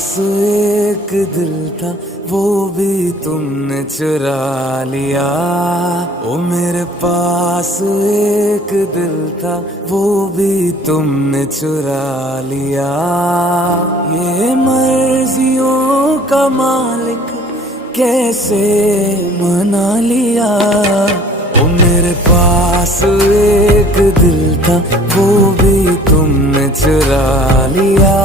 एक दिल था वो भी तुमने चुरा लिया। ओ मेरे पास एक दिल था वो भी तुमने चुरा लिया। ये मर्जियों का मालिक कैसे मना लिया। ओ मेरे पास एक दिल था वो भी तुमने चुरा लिया।